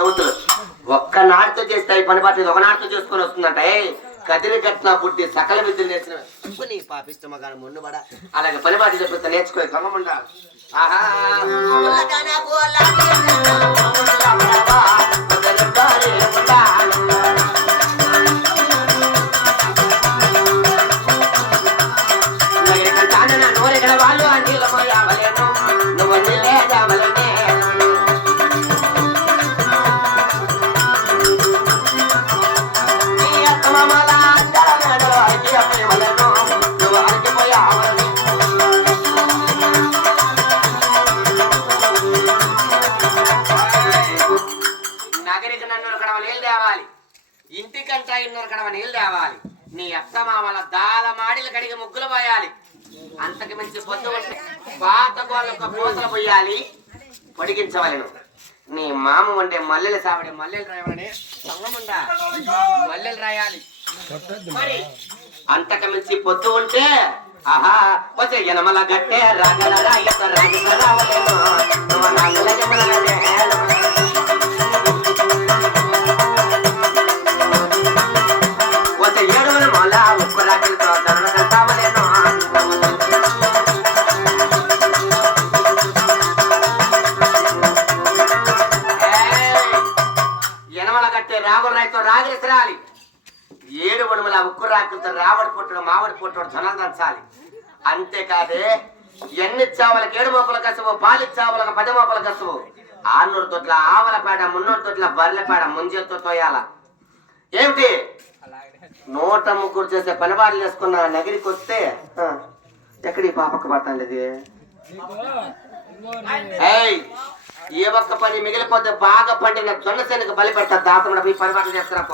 చదువుతులు ఒక్క నాటితో చేస్తే ఈ పని పాటలు ఒక నాటితో చేసుకొని వస్తుందంట. కదిరి కట్న పుట్టి సకల విద్యలు నేర్చిన ఉప్పు నీ పాపిష్టమ కానీ మొన్నుబడ. అలాగే పని పాటి చెప్పిస్తే నేర్చుకో కమ్మముండా ఆహా. ఇంటికంటా ఇన్నూరు కడవ నీళ్ళు తేవాలి. నీ అత్త మామల దాల మాడిలు కడిగి ముగ్గులు పోయాలి. అంతకు మించి పొద్దు పాత కోళ్ళకు పూతలు పోయాలి. పొడిగించవలను. నీ మామ వండే మల్లెలు సావడే మల్లెలు రాయమని సంగముండా మల్లెలు రాయాలి. మరి అంతకు మించి పొద్దు ఉంటే ఆహా వచ్చే యనమల గట్టే రాగల రాయత రాగల యనమల గట్టే రాగుల రాయితో రాగిరిసరాలి ఏడు వడుముల ఉక్కు రాకులతో రావడి పుట్టడు మావడి పుట్టడు ధనం దంచాలి అంతేకాదే ఎన్ని చావలకు ఏడు మోపల కసువు పాలి చావలకు పది మోపల కసువు. ఆరునూరు తొట్ల ఆవల పేడ మున్నూరు తొట్ల బర్రెల పేడ ముంజెత్తు తోయాల. ఏమిటి? నూట ముగ్గురు చేసే పనివాళ్ళు చేసుకున్న నగిరికి వస్తే ఆ, ఎక్కడ ఈ పాపకు పడతాండి ఏ ఒక్క పని మిగిలిపోతే బాగా పండిన జొన్న శనగ బలి పెడతా దాతముడ పోయి పరిపాలన చేస్తారా